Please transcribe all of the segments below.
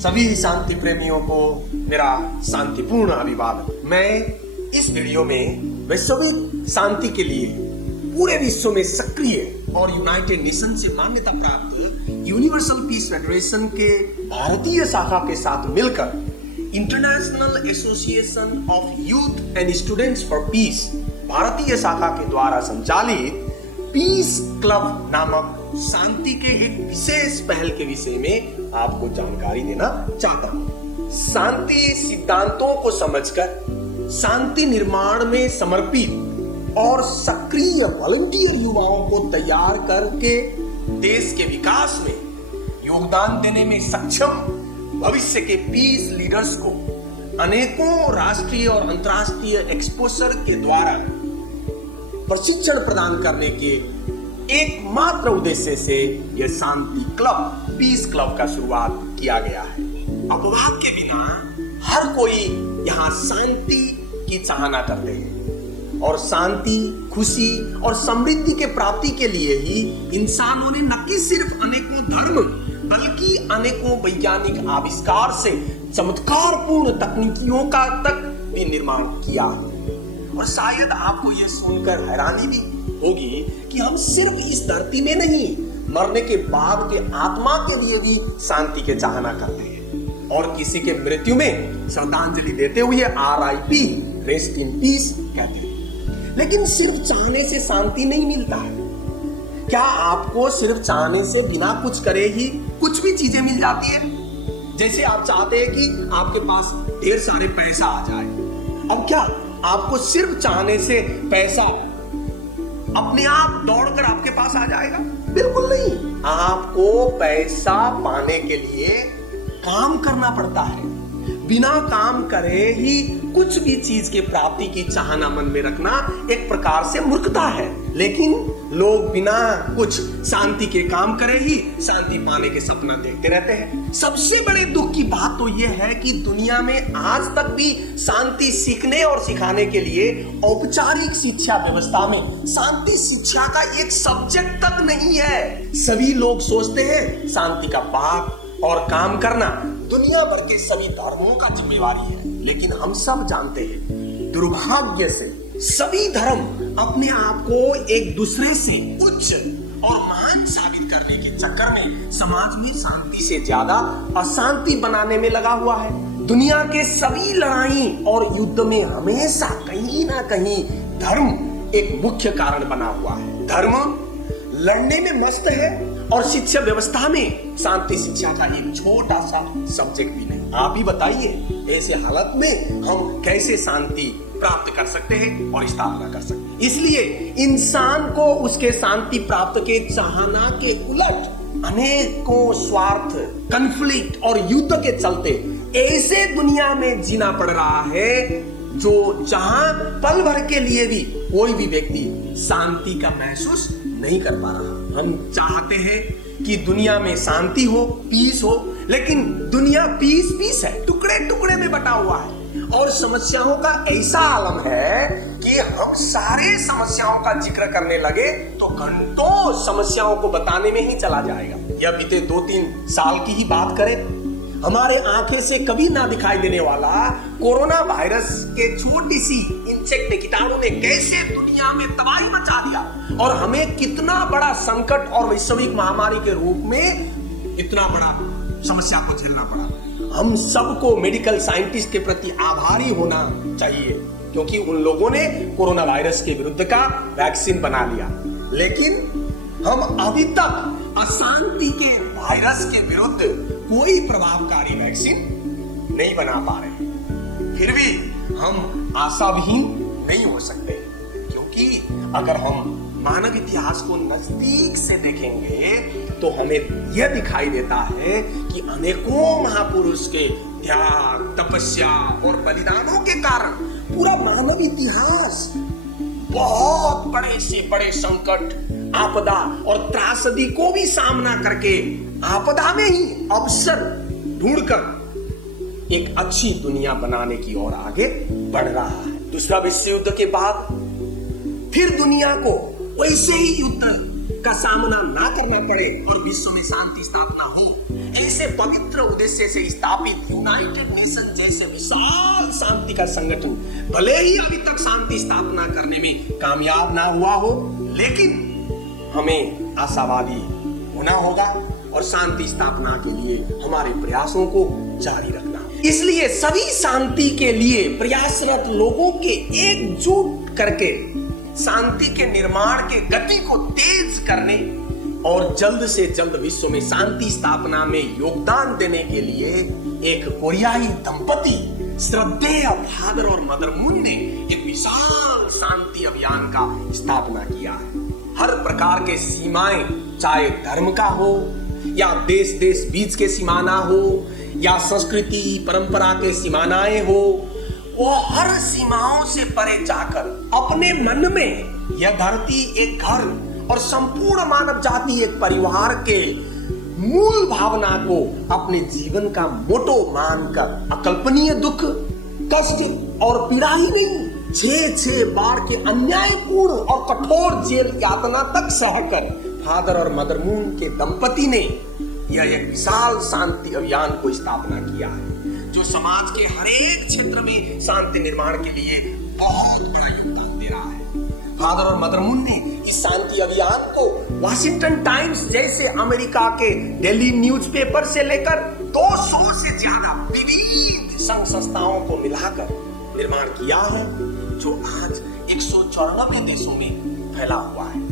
सभी शांति प्रेमियों को मेरा शांतिपूर्ण अभिवादन। मैं इस वीडियो में वैश्विक शांति के लिए पूरे विश्व में सक्रिय और यूनाइटेड नेशन से मान्यता प्राप्त यूनिवर्सल पीस फेडरेशन के भारतीय शाखा के साथ मिलकर international association of youth and students for piece भारतीय शाखा के द्वारा संचालित पीस क्लब नामक शांति के एक विशेष पहल के विषय में आपको जानकारी देना चाहता हूं। शांति सिद्धांतों को समझकर शांति निर्माण में समर्पित और सक्रिय वॉलंटियर युवाओं को तैयार करके देश के विकास में योगदान देने में सक्षम भविष्य के पीस लीडर्स को अनेकों राष्ट्रीय और अंतर्राष्ट्रीय एक्सपोजर के द्वारा प्रशिक्षण प्रदान करने के एकमात्र उद्देश्य से यह शांति क्लब पीस क्लब का शुरुआत किया गया है। अपवाद के बिना हर कोई यहाँ शांति की चाहना करते हैं और शांति, खुशी और समृद्धि के प्राप्ति के लिए ही इंसानों ने न कि सिर्फ अनेकों धर्म बल्कि अनेकों वैज्ञानिक आविष्कार से चमत्कारपूर्ण तकनीकियों का तक भी निर्माण किया। और शायद आपको यह सुनकर हैरानी भी होगी कि हम सिर्फ इस धरती में नहीं मरने के बाद के आत्मा के लिए भी शांति के चाहना करते हैं और किसी के मृत्यु में श्रद्धांजलि देते हुए RIP रेस्ट इन पीस कहते हैं। लेकिन सिर्फ चाहने से शांति नहीं मिलता है। क्या आपको सिर्फ चाहने से बिना कुछ करे ही कुछ भी चीजें मिल जाती है? जैसे आप चाहते हैं कि आपके पास ढेर सारे पैसा आ जाए, अब क्या आपको सिर्फ चाहने से पैसा अपने आप दौड़कर आपके पास आ जाएगा? बिल्कुल नहीं। आपको पैसा पाने के लिए काम करना पड़ता है। बिना काम करे ही कुछ भी चीज के प्राप्ति की चाहना मन में रखना एक प्रकार से मूर्खता है। लेकिन लोग बिना कुछ शांति के काम करे ही शांति पाने के सपना देखते रहते हैं। सबसे बड़े दुख की बात तो यह है कि दुनिया में आज तक भी शांति सीखने और सिखाने के लिए औपचारिक शिक्षा व्यवस्था में शांति शिक्षा का एक सब्जेक्ट तक नहीं है। सभी लोग सोचते हैं शांति का पाठ और काम करना दुनिया भर के सभी धर्मों का जिम्मेवारी है। लेकिन हम सब जानते हैं दुर्भाग्य से सभी धर्म अपने आप को एक दूसरे से उच्च और महान साबित करने के चक्कर में समाज में शांति से ज्यादा अशांति बनाने में लगा हुआ है। दुनिया के सभी लड़ाई और युद्ध में हमेशा कहीं ना कहीं धर्म एक मुख्य कारण बना हुआ है। धर्म लड़ने में मस्त है और शिक्षा व्यवस्था में शांति शिक्षा का एक छोटा सा सब्जेक्ट भी नहीं। आप ही बताइए ऐसे हालत में हम कैसे शांति प्राप्त कर सकते हैं और स्थापना कर सकते हैं। इसलिए इंसान को उसके शांति प्राप्त के चाहना के उलट अनेकों स्वार्थ, कन्फ्लिक्ट और युद्ध के चलते ऐसे दुनिया में जीना पड़ रहा है जो जहां पल भर के लिए भी कोई भी व्यक्ति शांति का महसूस नहीं कर पा रहा। हम चाहते हैं कि दुनिया में शांति हो, पीस हो, लेकिन दुनिया पीस है, टुकड़े टुकड़े में बटा हुआ है और समस्याओं का ऐसा आलम है कि हम सारे समस्याओं का जिक्र करने लगे तो घंटों समस्याओं को बताने में ही चला जाएगा। यह बीते 2-3 साल की ही बात करें, हमारे आंखें से कभी ना दिखाई देने वाला कोरोना वायरस के छोटी सी इंसेक्ट कीटाणु ने कैसे दुनिया में तबाही मचा दिया और हमें कितना बड़ा संकट और वैश्विक महामारी के रूप में इतना बड़ा समस्या को झेलना पड़ा। हम सबको मेडिकल साइंटिस्ट के प्रति आभारी होना चाहिए क्योंकि उन लोगों ने कोरोना वायरस के विरुद्ध का वैक्सीन बना लिया। लेकिन हम अभी तक अशांति के वायरस के विरुद्ध कोई प्रभावकारी वैक्सीन नहीं बना पा रहे। फिर भी हम आशाविहीन नहीं हो सकते क्योंकि अगर हम मानव इतिहास को नजदीक से देखेंगे तो हमें यह दिखाई देता है कि अनेकों महापुरुष के त्याग, तपस्या और बलिदानों के कारण पूरा मानव इतिहास बहुत बड़े से बड़े संकट, आपदा और त्रासदी को भी सामना करके आपदा में ही अवसर ढूंढकर एक अच्छी दुनिया बनाने की ओर आगे बढ़ रहा है। दूसरा विश्व युद्ध के बाद फिर दुनिया को वैसे ही युद्ध का सामना ना करना पड़े और विश्व में शांति स्थापना हो, जैसे पवित्र उद्देश्य से स्थापित यूनाइटेड नेशन जैसे विशाल शांति का संगठन भले ही अभी तक शांति स्थापना करने में कामयाब ना हुआ हो, लेकिन हमें आशावादी होना होगा और शांति स्थापना के लिए हमारे प्रयासों को जारी रखना। इसलिए सभी शांति के लिए प्रयासरत लोगों के एकजुट करके शांति के निर्माण के गति को तेज करने और जल्द से जल्द विश्व में शांति स्थापना में योगदान देने के लिए एक कोरियाई दंपति श्रद्धेय फादर और मदर मून ने एक विशाल शांति अभियान का स्थापना किया है। हर प्रकार के सीमाएं, चाहे धर्म का हो या देश देश बीच के सीमाना हो या संस्कृति परंपरा के सीमानाएं हो, वो हर सीमाओं से परे जाकर अपने मन में यह धरती एक घर और संपूर्ण मानव जाति एक परिवार के मूल भावना को अपने जीवन का मोटो मानकर अकल्पनीय दुख, कष्ट और पीड़ा ही नहीं, 6 बार के अन्यायपूर्ण और कठोर जेल यातना तक सहकर फादर और मदर मून के दंपति ने यह एक विशाल शांति अभियान को स्थापना किया है, जो समाज के हर एक क्षेत्र में शांति निर्माण के लिए बहुत बड़ा योगदान दे रहा है। फादर और मदर मून ने इस शांति अभियान को वॉशिंगटन टाइम्स जैसे अमेरिका के डेली न्यूज़पेपर से लेकर 200 से ज्यादा विविध संघ संस्थाओं को मिलाकर निर्माण किया है, जो आज 194 देशों में फैला हुआ है।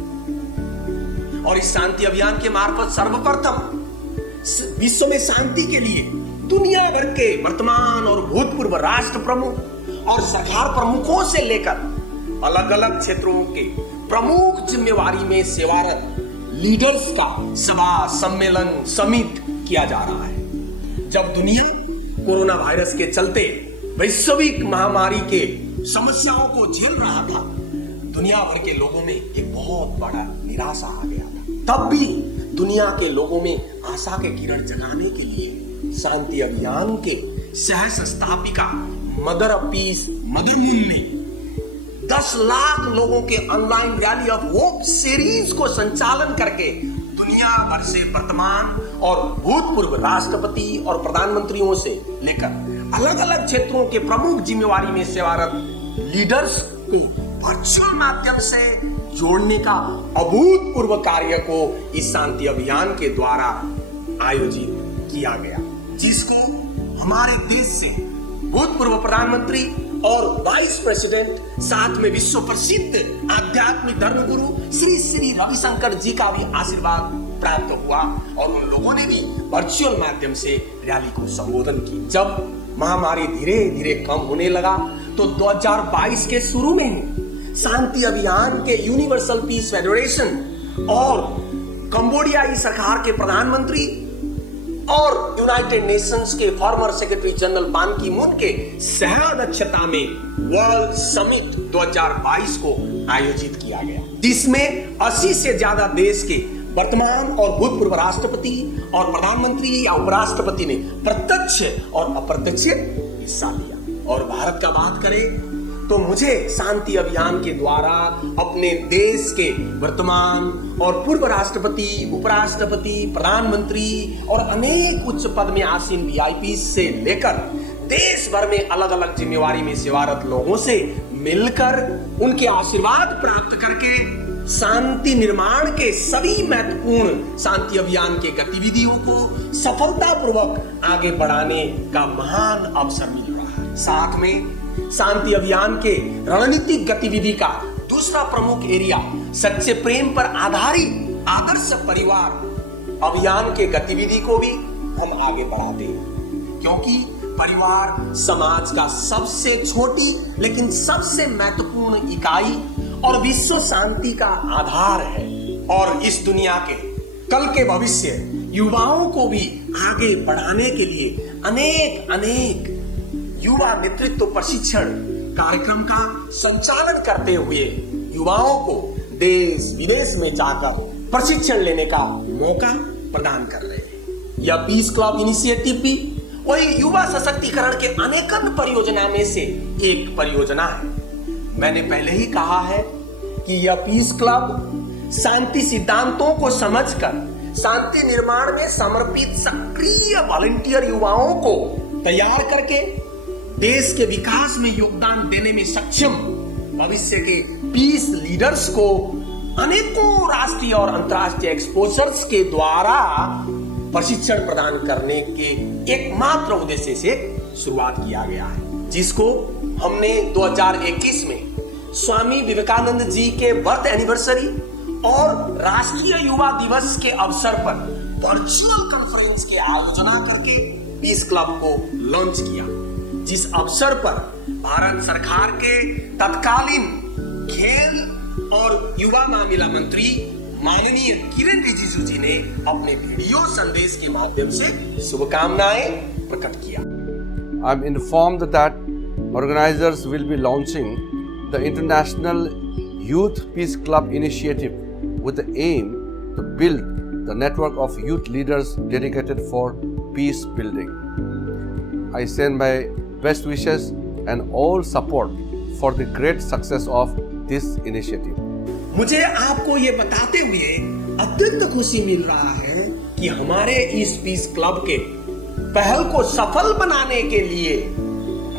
और इस शांति अभियान के मार्फत सर्वप्रथम विश्व में शांति के लिए दुनिया भर के वर्तमान और भूतपूर्व राष्ट्र प्रमुख और सरकार प्रमुखों से लेकर अलग अलग क्षेत्रों के प्रमुख जिम्मेवारी में सेवारत लीडर्स का सभा सम्मेलन समिट किया जा रहा है। जब दुनिया कोरोना वायरस के चलते वैश्विक महामारी के समस्याओं को झेल रहा था, दुनिया भर के लोगों में एक बहुत बड़ा निराशा आ गया था। तब भी दुनिया के लोगों में आशा के किरण जगाने के लिए शांति अभियान के सह संस्थापिका mother of peace mother Moon ने 10 लाख लोगों के online rally of hope series को संचालन करके दुनिया भर से वर्तमान और भूतपूर्व राष्ट्रपति और प्रधानमंत्रियों से लेकर अलग अलग क्षेत्रों के प्रमुख जिम्मेवारी में सेवारत लीडर्स को वर्चुअल माध्यम से जोड़ने का अभूतपूर्व कार्य को इस शांति अभियान के द्वारा आयोजित किया गया, जिसको हमारे देश से भूतपूर्व प्रधानमंत्री और वाइस प्रेसिडेंट, साथ में विश्व प्रसिद्ध आध्यात्मिक धर्मगुरु श्री श्री रविशंकर जी का भी आशीर्वाद प्राप्त हुआ और उन लोगों ने भी वर्चुअल माध्यम से रैली को संबोधन की। जब महामारी धीरे धीरे कम होने लगा तो 2022 के शुरू में ही शांति अभियान के यूनिवर्सल पीस फेडरेशन और कंबोडियाई सरकार के प्रधानमंत्री और यूनाइटेड नेशंस के फॉर्मर सेक्रेटरी जनरल बान की मून के सह अध्यक्षता में वर्ल्ड समिट 2022 को आयोजित किया गया, जिसमें 80 से ज्यादा देश के वर्तमान और भूतपूर्व राष्ट्रपति और प्रधानमंत्री या उपराष्ट्रपति ने प्रत्यक्ष और अप्रत्यक्ष हिस्सा लिया। और भारत का बात करें तो मुझे शांति अभियान के द्वारा अपने देश के वर्तमान और पूर्व राष्ट्रपति, उपराष्ट्रपति, प्रधानमंत्री और अनेक उच्च पद में आसीन वीआईपी से लेकर देश भर में अलग अलग जिम्मेवारी में सेवारत लोगों से मिलकर उनके आशीर्वाद प्राप्त करके शांति निर्माण के सभी महत्वपूर्ण शांति अभियान के गतिविधियों को सफलतापूर्वक आगे बढ़ाने का महान अवसर मिल रहा है। साथ में शांति अभियान के रणनीतिक गतिविधि का दूसरा प्रमुख एरिया सच्चे प्रेम पर आधारित आदर्श परिवार अभियान के गतिविधि को भी हम आगे बढ़ाते हैं, क्योंकि परिवार समाज का सबसे छोटी लेकिन सबसे महत्वपूर्ण इकाई और विश्व शांति का आधार है। और इस दुनिया के कल के भविष्य युवाओं को भी आगे बढ़ाने के लिए अनेक युवा नेतृत्व प्रशिक्षण कार्यक्रम का संचालन करते हुए युवाओं को देश विदेश में जाकर प्रशिक्षण लेने का मौका प्रदान कर रहे हैं। यह पीस क्लब इनिशिएटिव भी वही युवा सशक्तिकरण के अनेकन परियोजना में से एक परियोजना है। मैंने पहले ही कहा है कि यह पीस क्लब शांति सिद्धांतों को समझकर शांति निर्माण में समर्पित सक्रिय वॉलंटियर युवाओं को तैयार करके देश के विकास में योगदान देने में सक्षम भविष्य के पीस लीडर्स को अनेकों राष्ट्रीय और अंतर्राष्ट्रीय एक्सपोजर्स के द्वारा प्रशिक्षण प्रदान करने के एकमात्र उद्देश्य से शुरुआत किया गया है, जिसको हमने 2021 में स्वामी विवेकानंद जी के बर्थ एनिवर्सरी और राष्ट्रीय युवा दिवस के अवसर पर वर्चुअल कॉन्फ्रेंस के आयोजना करके पीस क्लब को लॉन्च किया, जिस अवसर पर भारत सरकार के तत्कालीन खेल और युवा मामला मंत्री माननीय किरण रिजिजू जी ने अपने वीडियो संदेश के माध्यम से शुभकामनाएं प्रकट किया। I am informed that organizers will be launching the International Youth Peace Club initiative with the aim to build the network of youth leaders dedicated for peace building. I send my best wishes and all support for the great success of this initiative. मुझे आपको ये बताते हुए अत्यंत खुशी मिल रहा है कि हमारे इस पीस क्लब के पहल को सफल बनाने के लिए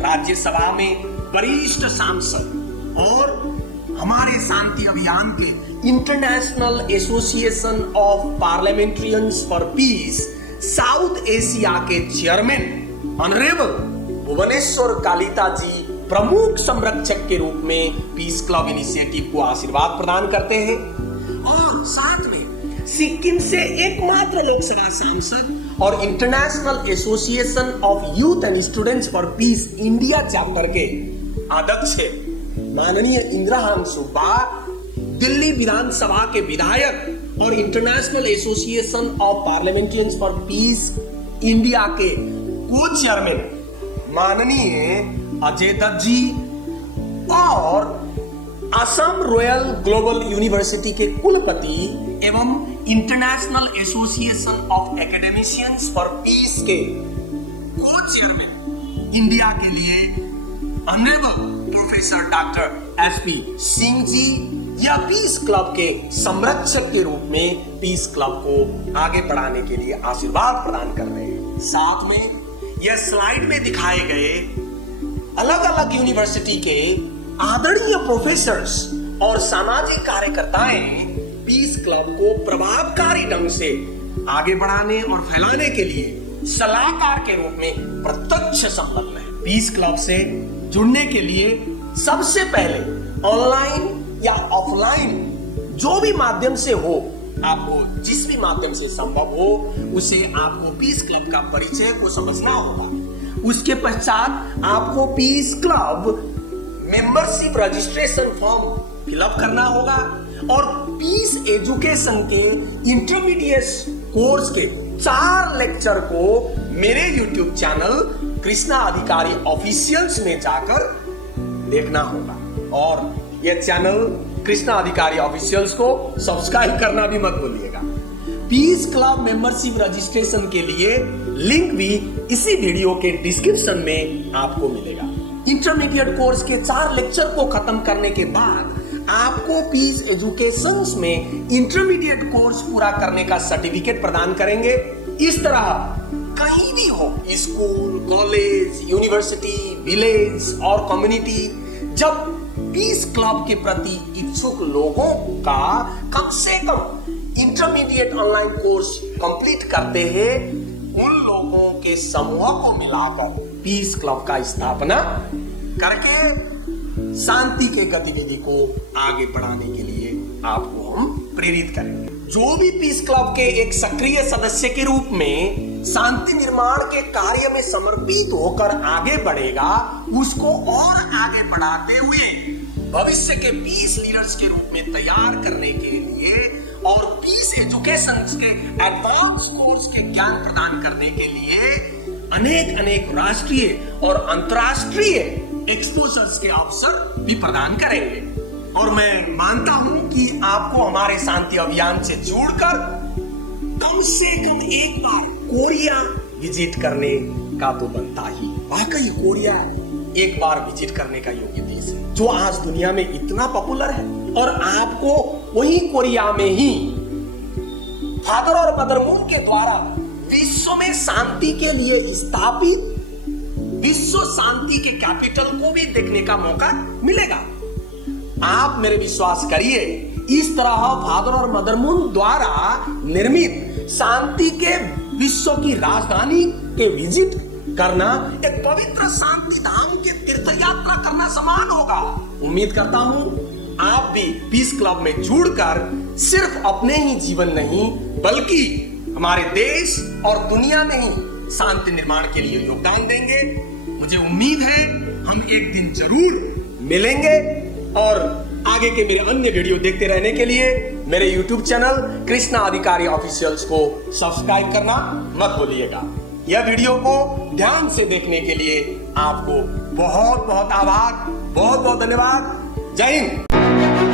राज्यसभा में वरिष्ठ सांसद और हमारे शांति अभियान के international association of parliamentarians for peace South Asia के चेयरमैन ऑनरेबल भुवनेश्वर कालिता जी प्रमुख संरक्षक के रूप में पीस क्लब इनिशिएटिव को आशीर्वाद प्रदान करते हैं और साथ में सिक्किम से एकमात्र लोकसभा सांसद और international association of youth and students for peace India chapter के अध्यक्ष माननीय इंदिरा सुब्बा, दिल्ली विधानसभा के विधायक और international association of parliamentarians for peace India के को चेयरमैन माननीय अजय दत्त जी और असम रॉयल ग्लोबल यूनिवर्सिटी के कुलपति एवं international association of academicians for peace के को चेयरमैन इंडिया के लिए honourable professor doctor SP Singh ji या पीस क्लब के संरक्षक के रूप में पीस क्लब को आगे बढ़ाने के लिए आशीर्वाद प्रदान कर रहे हैं। साथ में यह स्लाइड में दिखाए गए अलग अलग यूनिवर्सिटी के आदरणीय प्रोफेसर्स और सामाजिक कार्यकर्ताएं पीस क्लब को प्रभावकारी ढंग से आगे बढ़ाने और फैलाने के लिए सलाहकार के रूप में प्रत्यक्ष संलग्न है। पीस क्लब से जुड़ने के लिए सबसे पहले ऑनलाइन या ऑफलाइन जो भी माध्यम से हो, आपको जिस भी माध्यम से संभव हो उसे आपको पीस क्लब का परिचय को समझना होगा। उसके पश्चात आपको peace club membership registration form fill up करना होगा और पीस एजुकेशन के इंटरमीडिएट कोर्स के 4 लेक्चर को मेरे YouTube चैनल कृष्णा अधिकारी ऑफिशियल्स में जाकर देखना होगा और यह चैनल कृष्णा अधिकारी ऑफिशियल्स को सब्सक्राइब करना भी मत भूलिएगा। पीस क्लब मेंबरशिप रजिस्ट्रेशन के लिए लिंक भी इसी वीडियो के डिस्क्रिप्शन में आपको मिलेगा। इंटरमीडिएट कोर्स के 4 लेक्चर को खत्म करने के बाद आपको पीस एजुकेशन में इंटरमीडिएट कोर्स पूरा करने का सर्टिफिकेट प्रदान करेंगे। इस तरह कहीं भी हो, स्कूल, कॉलेज, यूनिवर्सिटी, विलेज और कम्युनिटी, जब पीस क्लब के प्रति इच्छुक लोगों का कम से कम इंटरमीडिएट ऑनलाइन कोर्स कंप्लीट करते हैं, उन लोगों के समूह को मिलाकर पीस क्लब का स्थापना करके शांति के गतिविधि को आगे बढ़ाने के लिए आपको हम प्रेरित करेंगे। जो भी पीस क्लब के एक सक्रिय सदस्य के रूप में शांति निर्माण के कार्य में समर्पित होकर आगे बढ़ेगा, उसको और आगे बढ़ाते हुए भविष्य के पीस लीडर्स के रूप में तैयार करने के लिए और पीस एजुकेशन के एडवांस कोर्स के ज्ञान प्रदान करने के लिए अनेक राष्ट्रीय और अंतर्राष्ट्रीय एक्सपोजर्स के अवसर भी प्रदान करेंगे। और मैं मानता हूं कि आपको हमारे शांति अभियान से जुड़कर कम से कम एक बार कोरिया विजिट करने का तो बनता ही। वाकई कोरिया एक बार विजिट करने का योग्य देश है, जो आज दुनिया में इतना पॉपुलर है, और आपको वही कोरिया में ही फादर और मदर मून के द्वारा विश्व में शांति के लिए स्थापित विश्व शांति के कैपिटल को भी देखने का मौका मिलेगा। आप मेरे विश्वास करिए, इस तरह फादर और मदर मून द्वारा निर्मित शांति के विश्व की राजधानी के विजिट करना एक पवित्र शांति धाम के तीर्थ यात्रा करना समान होगा। उम्मीद करता हूं आप भी पीस क्लब में जुड़कर सिर्फ अपने ही जीवन नहीं बल्कि हमारे देश और दुनिया में ही शांति निर्माण के लिए योगदान देंगे। मुझे उम्मीद है हम एक दिन जरूर मिलेंगे और आगे के मेरे अन्य वीडियो देखते रहने के लिए मेरे YouTube चैनल कृष्णा अधिकारी ऑफिशियल्स को सब्सक्राइब करना मत भूलिएगा। यह वीडियो को ध्यान से देखने के लिए आपको बहुत बहुत आभार, बहुत बहुत धन्यवाद। जय हिंद।